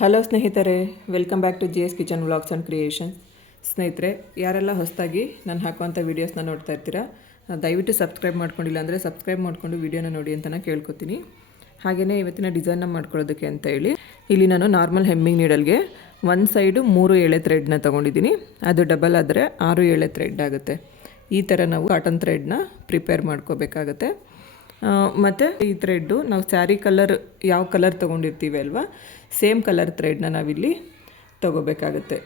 Hello ಸ್ನೇಹಿತರೆ, welcome back to GS kitchen vlogs and creation. ಸ್ನೇಹಿತರೆ, ಯಾರೆಲ್ಲ ಹೊಸದಾಗಿ ನಾನು ಹಾಕುವಂಥ ವೀಡಿಯೋಸ್ನ ನೋಡ್ತಾ ಇರ್ತೀರಾ, ದಯವಿಟ್ಟು ಸಬ್ಸ್ಕ್ರೈಬ್ ಮಾಡ್ಕೊಂಡಿಲ್ಲ ಅಂದರೆ ಸಬ್ಸ್ಕ್ರೈಬ್ ಮಾಡಿಕೊಂಡು ವೀಡಿಯೋನ ನೋಡಿ ಅಂತ ನಾನು ಕೇಳ್ಕೊತೀನಿ. ಹಾಗೆಯೇ ಇವತ್ತಿನ ಡಿಸೈನ್ನ ಮಾಡ್ಕೊಳ್ಳೋದಕ್ಕೆ ಅಂತ ಹೇಳಿ ಇಲ್ಲಿ ನಾನು ನಾರ್ಮಲ್ ಹೆಮ್ಮಿಂಗ್ ನೀಡಲ್ಗೆ ಒಂದು ಸೈಡು 3 ಎಳೆ ಥ್ರೆಡ್ನ ತೊಗೊಂಡಿದ್ದೀನಿ. ಅದು ಡಬಲ್ ಆದರೆ 6 ಎಳೆ ಥ್ರೆಡ್ ಆಗುತ್ತೆ. ಈ ಥರ ನಾವು ಕಾಟನ್ ಥ್ರೆಡ್ನ ಪ್ರಿಪೇರ್ ಮಾಡ್ಕೋಬೇಕಾಗತ್ತೆ. ಮತ್ತು ಈ ಥ್ರೆಡ್ಡು ನಾವು ಸ್ಯಾರಿ ಕಲರ್ ಯಾವ ಕಲರ್ ತೊಗೊಂಡಿರ್ತೀವಿ ಅಲ್ವಾ, ಸೇಮ್ ಕಲರ್ ಥ್ರೆಡ್ನ ನಾವಿಲ್ಲಿ ತೊಗೋಬೇಕಾಗತ್ತೆ.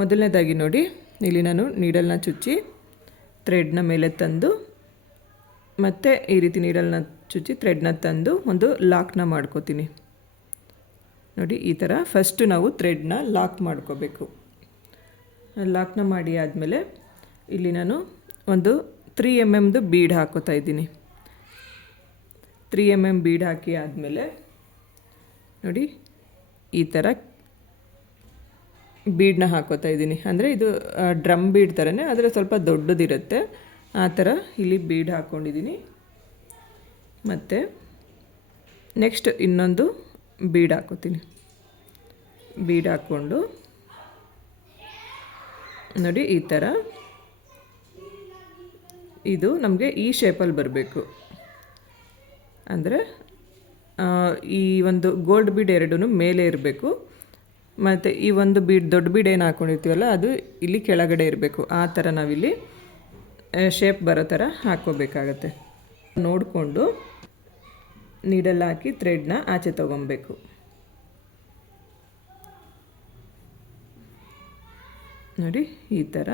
ಮೊದಲನೇದಾಗಿ ನೋಡಿ, ಇಲ್ಲಿ ನಾನು ನೀಡಲ್ನ ಚುಚ್ಚಿ ಥ್ರೆಡ್ನ ಮೇಲೆ ತಂದು ಮತ್ತು ಈ ರೀತಿ ನೀಡಲ್ನ ಚುಚ್ಚಿ ಥ್ರೆಡ್ನ ತಂದು ಒಂದು ಲಾಕ್ನ ಮಾಡ್ಕೋತೀನಿ. ನೋಡಿ, ಈ ಥರ ಫಸ್ಟು ನಾವು ಥ್ರೆಡ್ನ ಲಾಕ್ ಮಾಡ್ಕೋಬೇಕು. ಲಾಕ್ನ ಮಾಡಿ ಆದಮೇಲೆ ಇಲ್ಲಿ ನಾನು ಒಂದು 3 mm ಬೀಡ್ ಹಾಕೋತಾ ಇದ್ದೀನಿ. 3 mm ಬೀಡ್ ಹಾಕಿ ಆದಮೇಲೆ ನೋಡಿ, ಈ ಥರ ಬೀಡನ್ನ ಹಾಕೋತಾ ಇದ್ದೀನಿ. ಅಂದರೆ ಇದು ಡ್ರಮ್ ಬೀಡ್ ಥರನೇ, ಆದರೆ ಸ್ವಲ್ಪ ದೊಡ್ಡದಿರುತ್ತೆ. ಆ ಥರ ಇಲ್ಲಿ ಬೀಡ್ ಹಾಕ್ಕೊಂಡಿದ್ದೀನಿ. ಮತ್ತು ನೆಕ್ಸ್ಟ್ ಇನ್ನೊಂದು ಬೀಡ್ ಹಾಕೋತೀನಿ. ಬೀಡ್ ಹಾಕ್ಕೊಂಡು ನೋಡಿ, ಈ ಥರ ಇದು ನಮಗೆ ಈ ಶೇಪಲ್ಲಿ ಬರಬೇಕು. ಅಂದರೆ ಈ ಒಂದು ಗೋಲ್ಡ್ ಬೀಡ್ ಎರಡೂ ಮೇಲೆ ಇರಬೇಕು, ಮತ್ತು ಈ ಒಂದು ಬೀಡ್ ದೊಡ್ಡ ಬೀಡ್ ಏನು ಹಾಕ್ಕೊಂಡಿರ್ತೀವಲ್ಲ ಅದು ಇಲ್ಲಿ ಕೆಳಗಡೆ ಇರಬೇಕು. ಆ ಥರ ನಾವಿಲ್ಲಿ ಶೇಪ್ ಬರೋ ಥರ ಹಾಕ್ಕೋಬೇಕಾಗತ್ತೆ. ನೋಡಿಕೊಂಡು ನೀಡಲ್ಲಿ ಹಾಕಿ ಥ್ರೆಡ್ನ ಆಚೆ ತೊಗೊಬೇಕು. ನೋಡಿ, ಈ ಥರ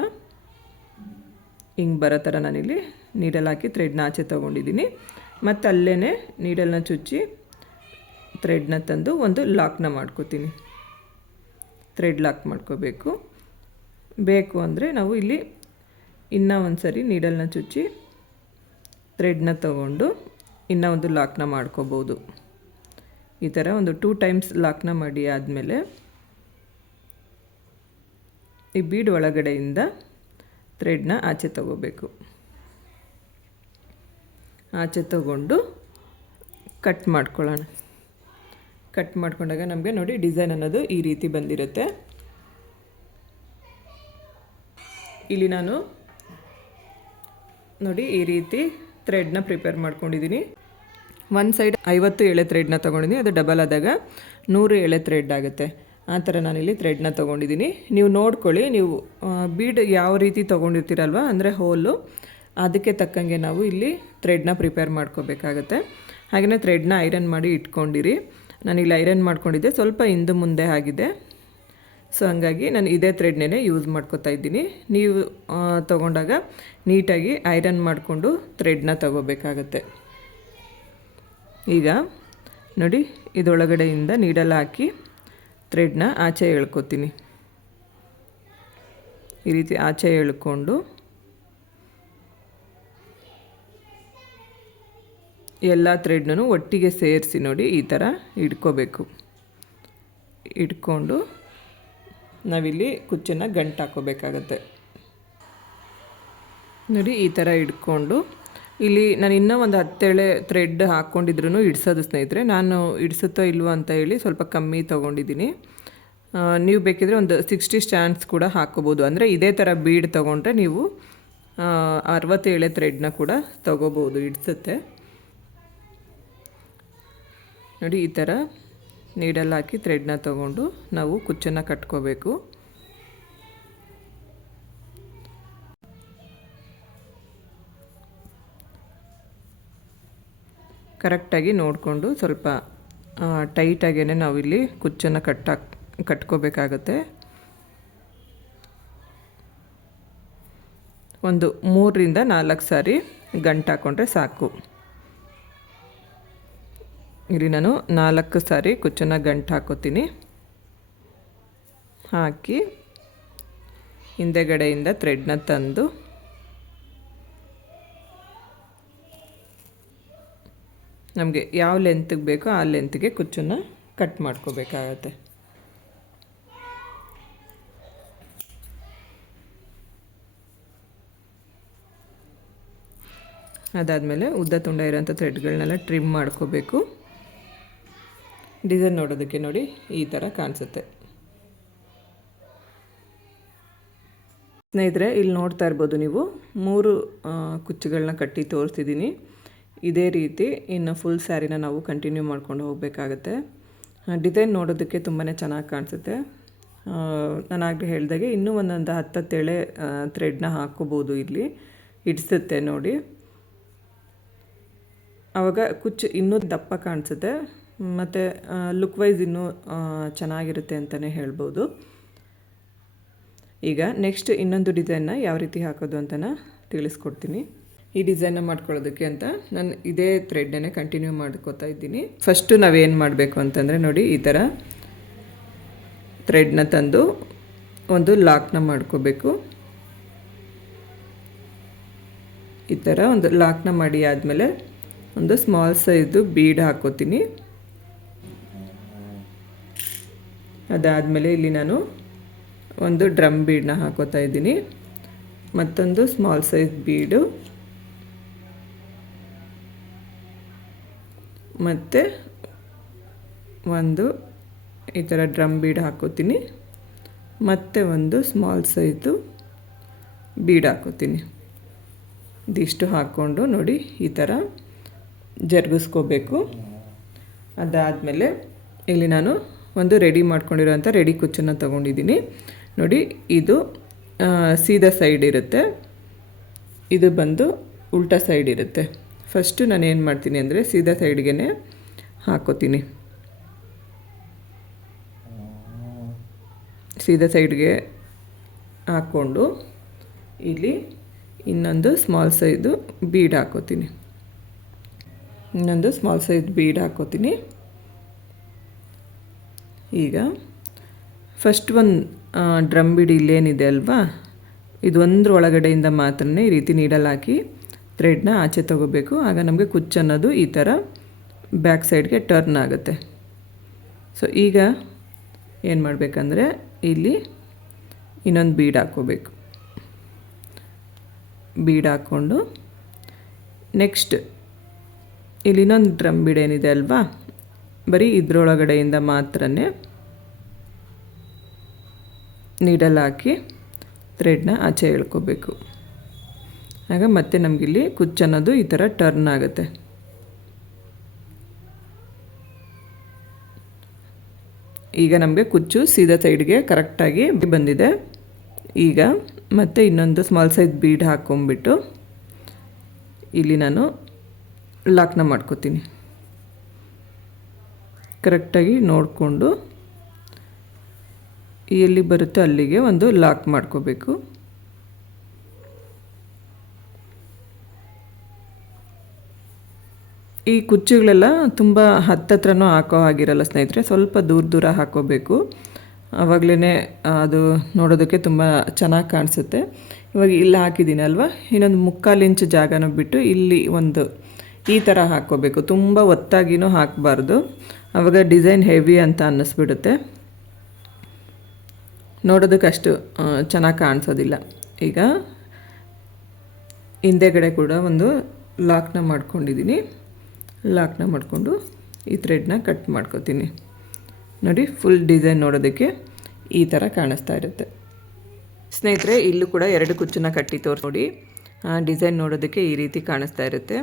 ಹಿಂಗೆ ಬರೋ ಥರ ನಾನಿಲ್ಲಿ ನೀಡಲ್ ಹಾಕಿ ಥ್ರೆಡ್ನ ಆಚೆ ತೊಗೊಂಡಿದ್ದೀನಿ. ಮತ್ತು ಅಲ್ಲೇ ನೀಡಲ್ನ ಚುಚ್ಚಿ ಥ್ರೆಡ್ನ ತಂದು ಒಂದು ಲಾಕ್ನ ಮಾಡ್ಕೋತೀನಿ. ಥ್ರೆಡ್ ಲಾಕ್ ಮಾಡ್ಕೋಬೇಕು. ಬೇಕು ಅಂದರೆ ನಾವು ಇಲ್ಲಿ ಇನ್ನೂ ಒಂದು ಸರಿ ನೀಡಲ್ನ ಚುಚ್ಚಿ ಥ್ರೆಡ್ನ ತೊಗೊಂಡು ಇನ್ನೂ ಒಂದು ಲಾಕ್ನ ಮಾಡ್ಕೋಬೋದು. ಈ ಥರ ಒಂದು 2 ಟೈಮ್ಸ್ ಲಾಕ್ನ ಮಾಡಿ ಆದಮೇಲೆ ಈ ಬೀಡ್ ಒಳಗಡೆಯಿಂದ ಥ್ರೆಡ್ನ ಆಚೆ ತಗೋಬೇಕು. ಆಚೆ ತಗೊಂಡು ಕಟ್ ಮಾಡ್ಕೊಳ್ಳೋಣ. ಕಟ್ ಮಾಡ್ಕೊಂಡಾಗ ನಮಗೆ ನೋಡಿ ಡಿಸೈನ್ ಅನ್ನೋದು ಈ ರೀತಿ ಬಂದಿರುತ್ತೆ. ಇಲ್ಲಿ ನಾನು ನೋಡಿ ಈ ರೀತಿ ಥ್ರೆಡ್ನ ಪ್ರಿಪೇರ್ ಮಾಡ್ಕೊಂಡಿದ್ದೀನಿ. ಒಂದು ಸೈಡ್ 50 ಎಳೆ ಥ್ರೆಡ್ನ ತೊಗೊಂಡಿದ್ದೀನಿ. ಅದು ಡಬಲ್ ಆದಾಗ 100 ಎಳೆ ಥ್ರೆಡ್ ಆಗುತ್ತೆ. ಆ ಥರ ನಾನಿಲ್ಲಿ ಥ್ರೆಡ್ನ ತೊಗೊಂಡಿದ್ದೀನಿ. ನೀವು ನೋಡ್ಕೊಳ್ಳಿ, ನೀವು ಬೀಡ್ ಯಾವ ರೀತಿ ತೊಗೊಂಡಿರ್ತೀರಲ್ವ, ಅಂದರೆ ಹೋಲು ಅದಕ್ಕೆ ತಕ್ಕಂಗೆ ನಾವು ಇಲ್ಲಿ ಥ್ರೆಡ್ನ ಪ್ರಿಪೇರ್ ಮಾಡ್ಕೋಬೇಕಾಗತ್ತೆ. ಹಾಗೆಯೇ ಥ್ರೆಡ್ನ ಐರನ್ ಮಾಡಿ ಇಟ್ಕೊಂಡಿರಿ. ನಾನಿಲ್ಲಿ ಐರನ್ ಮಾಡ್ಕೊಂಡಿದ್ದೆ, ಸ್ವಲ್ಪ ಹಿಂದೆ ಮುಂದೆ ಆಗಿದೆ. ಸೊ ಹಂಗಾಗಿ ನಾನು ಇದೇ ಥ್ರೆಡ್ನೇ ಯೂಸ್ ಮಾಡ್ಕೋತಾ ಇದ್ದೀನಿ. ನೀವು ತೊಗೊಂಡಾಗ ನೀಟಾಗಿ ಐರನ್ ಮಾಡಿಕೊಂಡು ಥ್ರೆಡ್ನ ತೊಗೋಬೇಕಾಗತ್ತೆ. ಈಗ ನೋಡಿ, ಇದರೊಳಗಡೆಯಿಂದ ನೀಡಲ್ ಹಾಕಿ ಥ್ರೆಡ್ನ ಆಚೆ ಎಳ್ಕೊತೀನಿ. ಈ ರೀತಿ ಆಚೆ ಎಳ್ಕೊಂಡು ಎಲ್ಲ ಥ್ರೆಡ್ನೂ ಒಟ್ಟಿಗೆ ಸೇರಿಸಿ ನೋಡಿ ಈ ಥರ ಇಟ್ಕೋಬೇಕು. ಇಟ್ಕೊಂಡು ನಾವಿಲ್ಲಿ ಕುಚ್ಚನ್ನು ಗಂಟು ಹಾಕೋಬೇಕಾಗತ್ತೆ. ನೋಡಿ, ಈ ಥರ ಇಟ್ಕೊಂಡು ಇಲ್ಲಿ ನಾನು ಇನ್ನೂ ಒಂದು 10 ಎಳೆ ಥ್ರೆಡ್ ಹಾಕ್ಕೊಂಡಿದ್ರೂ ಇಡ್ಸೋದು ಸ್ನೇಹಿತರೆ. ನಾನು ಇಡ್ಸುತ್ತೋ ಇಲ್ವೋ ಅಂತ ಹೇಳಿ ಸ್ವಲ್ಪ ಕಮ್ಮಿ ತೊಗೊಂಡಿದ್ದೀನಿ. ನೀವು ಬೇಕಿದ್ರೆ ಒಂದು 60 ಸ್ಟ್ಯಾಂಡ್ಸ್ ಕೂಡ ಹಾಕ್ಕೋಬೋದು. ಅಂದರೆ ಇದೇ ಥರ ಬೀಡ್ ತೊಗೊಂಡ್ರೆ ನೀವು 60 ಎಳೆ ಥ್ರೆಡ್ನ ಕೂಡ ತೊಗೋಬೋದು, ಇಡ್ಸುತ್ತೆ. ನೋಡಿ, ಈ ಥರ ನೀಡಲ್ಲಿ ಹಾಕಿ ಥ್ರೆಡ್ನ ತೊಗೊಂಡು ನಾವು ಕುಚ್ಚನ್ನು ಕಟ್ಕೋಬೇಕು. ಕರೆಕ್ಟಾಗಿ ನೋಡಿಕೊಂಡು ಸ್ವಲ್ಪ ಟೈಟಾಗೇ ನಾವಿಲ್ಲಿ ಕುಚ್ಚನ್ನು ಕಟ್ಕೋಬೇಕಾಗತ್ತೆ. ಒಂದು 3ರಿಂದ 4 ಸಾರಿ ಗಂಟು ಹಾಕ್ಕೊಂಡ್ರೆ ಸಾಕು. ಇಲ್ಲಿ ನಾನು 4 ಸಾರಿ ಕುಚ್ಚನ್ನು ಗಂಟು ಹಾಕೋತೀನಿ. ಹಾಕಿ ಹಿಂದೆಗಡೆಯಿಂದ ಥ್ರೆಡ್ನ ತಂದು ನಮಗೆ ಯಾವ ಲೆಂತ್ಗೆ ಬೇಕೋ ಆ ಲೆಂತ್ಗೆ ಕುಚ್ಚನ್ನು ಕಟ್ ಮಾಡ್ಕೋಬೇಕಾಗತ್ತೆ. ಅದಾದಮೇಲೆ ಉದ್ದ ತುಂಡ ಇರೋಂಥ ಥ್ರೆಡ್ಗಳನ್ನೆಲ್ಲ ಟ್ರಿಮ್ ಮಾಡ್ಕೋಬೇಕು. ಡಿಸೈನ್ ನೋಡೋದಕ್ಕೆ ನೋಡಿ ಈ ಥರ ಕಾಣಿಸುತ್ತೆ. ಸ್ನೇಹಿತರೆ, ಇಲ್ಲಿ ನೋಡ್ತಾ ಇರ್ಬೋದು ನೀವು 3 ಕುಚ್ಚುಗಳನ್ನ ಕಟ್ಟಿ ತೋರಿಸ್ತಿದ್ದೀನಿ. ಇದೇ ರೀತಿ ಇನ್ನು ಫುಲ್ ಸ್ಯಾರಿನ ನಾವು ಕಂಟಿನ್ಯೂ ಮಾಡ್ಕೊಂಡು ಹೋಗಬೇಕಾಗತ್ತೆ. ಡಿಸೈನ್ ನೋಡೋದಕ್ಕೆ ತುಂಬಾ ಚೆನ್ನಾಗಿ ಕಾಣಿಸುತ್ತೆ. ನಾನಾಗಲೇ ಹೇಳಿದಾಗೆ ಇನ್ನೂ ಒಂದೊಂದು 10 ಎಳೆ ಥ್ರೆಡ್ನ ಹಾಕ್ಕೋಬೋದು. ಇಲ್ಲಿ ಹಿಡಿಸುತ್ತೆ ನೋಡಿ, ಆವಾಗ ಕುಚ್ಚು ಇನ್ನೂ ದಪ್ಪ ಕಾಣಿಸುತ್ತೆ ಮತ್ತು ಲುಕ್ ವೈಸ್ ಇನ್ನೂ ಚೆನ್ನಾಗಿರುತ್ತೆ ಅಂತಲೇ ಹೇಳ್ಬೋದು. ಈಗ ನೆಕ್ಸ್ಟ್ ಇನ್ನೊಂದು ಡಿಸೈನ್ನ ಯಾವ ರೀತಿ ಹಾಕೋದು ಅಂತಲೇ ತಿಳಿಸ್ಕೊಡ್ತೀನಿ. ಈ ಡಿಸೈನ್ನ ಮಾಡ್ಕೊಳ್ಳೋದಕ್ಕೆ ಅಂತ ನಾನು ಇದೇ ಥ್ರೆಡ್ಡನ್ನೇ ಕಂಟಿನ್ಯೂ ಮಾಡ್ಕೋತಾ ಇದ್ದೀನಿ. ಫಸ್ಟು ನಾವೇನು ಮಾಡಬೇಕು ಅಂತಂದರೆ ನೋಡಿ, ಈ ಥರ ಥ್ರೆಡ್ನ ತಂದು ಒಂದು ಲಾಕ್ನ ಮಾಡ್ಕೋಬೇಕು. ಈ ಥರ ಒಂದು ಲಾಕ್ನ ಮಾಡಿ ಆದಮೇಲೆ ಒಂದು ಸ್ಮಾಲ್ ಸೈಜು ಬೀಡ್ ಹಾಕೋತೀನಿ. ಅದಾದಮೇಲೆ ಇಲ್ಲಿ ನಾನು ಒಂದು ಡ್ರಮ್ ಬೀಡನ್ನ ಹಾಕೋತಾ ಇದ್ದೀನಿ. ಮತ್ತೊಂದು ಸ್ಮಾಲ್ ಸೈಜ್ ಬೀಡು ಮತ್ತು ಒಂದು ಈ ಥರ ಡ್ರಮ್ ಬೀಡ್ ಹಾಕೋತೀನಿ. ಮತ್ತು ಒಂದು ಸ್ಮಾಲ್ ಸೈಜು ಬೀಡ್ ಹಾಕೋತೀನಿ. ಇದಿಷ್ಟು ಹಾಕ್ಕೊಂಡು ನೋಡಿ ಈ ಥರ ಜರುಗಿಸ್ಕೋಬೇಕು. ಅದಾದಮೇಲೆ ಇಲ್ಲಿ ನಾನು ಒಂದು ರೆಡಿ ಮಾಡ್ಕೊಂಡಿರೋಂಥ ರೆಡಿ ಕುಚ್ಚನ್ನು ತೊಗೊಂಡಿದ್ದೀನಿ ನೋಡಿ. ಇದು ಸೀದಾ ಸೈಡ್ ಇರುತ್ತೆ, ಇದು ಬಂದು ಉಲ್ಟಾ ಸೈಡ್ ಇರುತ್ತೆ. ಫಸ್ಟು ನಾನು ಏನು ಮಾಡ್ತೀನಿ ಅಂದರೆ ಸೀದಾ ಸೈಡ್ಗೆ ಹಾಕೋತೀನಿ. ಸೀದಾ ಸೈಡ್ಗೆ ಹಾಕ್ಕೊಂಡು ಇಲ್ಲಿ ಇನ್ನೊಂದು ಸ್ಮಾಲ್ ಸೈಜು ಬೀಡ್ ಹಾಕೋತೀನಿ. ಈಗ ಫಸ್ಟ್ ಒಂದು ಡ್ರಮ್ ಬೀಡ್ ಇಲ್ಲೇನಿದೆ ಅಲ್ವಾ, ಇದು ಒಂದ್ರ ಒಳಗಡೆಯಿಂದ ಮಾತ್ರ ಈ ರೀತಿ ನೀಡಲ್ ಹಾಕಿ ಥ್ರೆಡ್ನ ಆಚೆ ತೊಗೋಬೇಕು. ಆಗ ನಮಗೆ ಕುಚ್ಚು ಅನ್ನೋದು ಈ ಥರ ಬ್ಯಾಕ್ ಸೈಡ್ಗೆ ಟರ್ನ್ ಆಗುತ್ತೆ. ಸೊ ಈಗ ಏನು ಮಾಡಬೇಕಂದ್ರೆ ಇಲ್ಲಿ ಇನ್ನೊಂದು ಬೀಡ್ ಹಾಕ್ಕೋಬೇಕು. ಬೀಡ್ ಹಾಕ್ಕೊಂಡು ನೆಕ್ಸ್ಟ್ ಇಲ್ಲಿ ಇನ್ನೊಂದು ಡ್ರಮ್ ಬೀಡ್ ಏನಿದೆ ಅಲ್ವಾ, ಬರೀ ಇದರೊಳಗಡೆಯಿಂದ ಮಾತ್ರ ನೀಡಲ್ ಹಾಕಿ ಥ್ರೆಡ್ನ ಆಚೆ ಎಳ್ಕೋಬೇಕು. ಆಗ ಮತ್ತೆ ನಮಗಿಲ್ಲಿ ಕುಚ್ಚು ಅನ್ನೋದು ಈ ಥರ ಟರ್ನ್ ಆಗುತ್ತೆ. ಈಗ ನಮಗೆ ಕುಚ್ಚು ಸೀದಾ ಸೈಡ್ಗೆ ಕರೆಕ್ಟಾಗಿ ಬಂದಿದೆ. ಈಗ ಮತ್ತೆ ಇನ್ನೊಂದು ಸ್ಮಾಲ್ ಸೈಜ್ ಬೀಡ್ ಹಾಕ್ಕೊಂಬಿಟ್ಟು ಇಲ್ಲಿ ನಾನು ಲಾಕ್ನ ಮಾಡ್ಕೋತೀನಿ. ಕರೆಕ್ಟಾಗಿ ನೋಡಿಕೊಂಡು ಎಲ್ಲಿ ಬರುತ್ತೋ ಅಲ್ಲಿಗೆ ಒಂದು ಲಾಕ್ ಮಾಡ್ಕೋಬೇಕು. ಈ ಕುಚ್ಚುಗಳೆಲ್ಲ ತುಂಬ ಹತ್ತತ್ರನೂ ಹಾಕೋ ಆಗಿರಲ್ಲ ಸ್ನೇಹಿತರೆ, ಸ್ವಲ್ಪ ದೂರ ದೂರ ಹಾಕೋಬೇಕು. ಆವಾಗಲೇ ಅದು ನೋಡೋದಕ್ಕೆ ತುಂಬ ಚೆನ್ನಾಗಿ ಕಾಣಿಸುತ್ತೆ. ಇವಾಗ ಇಲ್ಲಿ ಹಾಕಿದ್ದೀನಿ ಅಲ್ವಾ, ಇನ್ನೊಂದು 3/4 ಇಂಚು ಜಾಗನ ಬಿಟ್ಟು ಇಲ್ಲಿ ಒಂದು ಈ ಥರ ಹಾಕ್ಕೋಬೇಕು. ತುಂಬ ಒತ್ತಾಗಿನೂ ಹಾಕಬಾರ್ದು, ಆವಾಗ ಡಿಸೈನ್ ಹೆವಿ ಅಂತ ಅನ್ನಿಸ್ಬಿಡುತ್ತೆ, ನೋಡೋದಕ್ಕೆ ಅಷ್ಟು ಚೆನ್ನಾಗಿ ಕಾಣಿಸೋದಿಲ್ಲ. ಈಗ ಹಿಂದೆಗಡೆ ಕೂಡ ಒಂದು ಲಾಕ್ನ ಮಾಡ್ಕೊಂಡಿದ್ದೀನಿ. ಲಾಕ್ನ ಮಾಡಿಕೊಂಡು ಈ ಥ್ರೆಡ್ನ ಕಟ್ ಮಾಡ್ಕೋತೀನಿ ನೋಡಿ. ಫುಲ್ ಡಿಸೈನ್ ನೋಡೋದಕ್ಕೆ ಈ ಥರ ಕಾಣಿಸ್ತಾ ಇರುತ್ತೆ ಸ್ನೇಹಿತರೆ. ಇಲ್ಲೂ ಕೂಡ 2 ಕುಚ್ಚನ್ನ ಕಟ್ಟಿ ತೋರಿಸಿ ನೋಡಿ. ಡಿಸೈನ್ ನೋಡೋದಕ್ಕೆ ಈ ರೀತಿ ಕಾಣಿಸ್ತಾ ಇರುತ್ತೆ.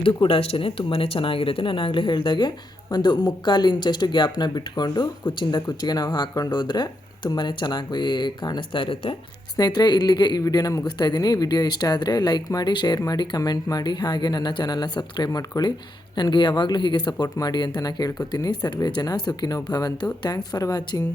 ಇದು ಕೂಡ ಅಷ್ಟೇ ತುಂಬಾ ಚೆನ್ನಾಗಿರುತ್ತೆ. ನಾನು ಆಗಲೇ ಹೇಳಿದಾಗೆ ಒಂದು 3/4 ಇಂಚಷ್ಟು ಗ್ಯಾಪ್ನ ಬಿಟ್ಕೊಂಡು ಕುಚ್ಚಿಂದ ಕುಚ್ಚಿಗೆ ನಾವು ಹಾಕ್ಕೊಂಡು ಹೋದರೆ ತುಂಬಾ ಚೆನ್ನಾಗಿ ಕಾಣಿಸ್ತಾ ಇರುತ್ತೆ. ಸ್ನೇಹಿತರೆ, ಇಲ್ಲಿಗೆ ಈ ವಿಡಿಯೋನ ಮುಗಿಸ್ತಾ ಇದ್ದೀನಿ. ವಿಡಿಯೋ ಇಷ್ಟ ಆದರೆ ಲೈಕ್ ಮಾಡಿ, ಶೇರ್ ಮಾಡಿ, ಕಮೆಂಟ್ ಮಾಡಿ, ಹಾಗೆ ನನ್ನ ಚಾನಲ್ನ ಸಬ್ಸ್ಕ್ರೈಬ್ ಮಾಡ್ಕೊಳ್ಳಿ. ನನಗೆ ಯಾವಾಗಲೂ ಹೀಗೆ ಸಪೋರ್ಟ್ ಮಾಡಿ ಅಂತ ನಾನು ಕೇಳ್ಕೊತೀನಿ. ಸರ್ವೇ ಜನ ಸುಖಿನೋ ಭವಂತು. Thanks for watching.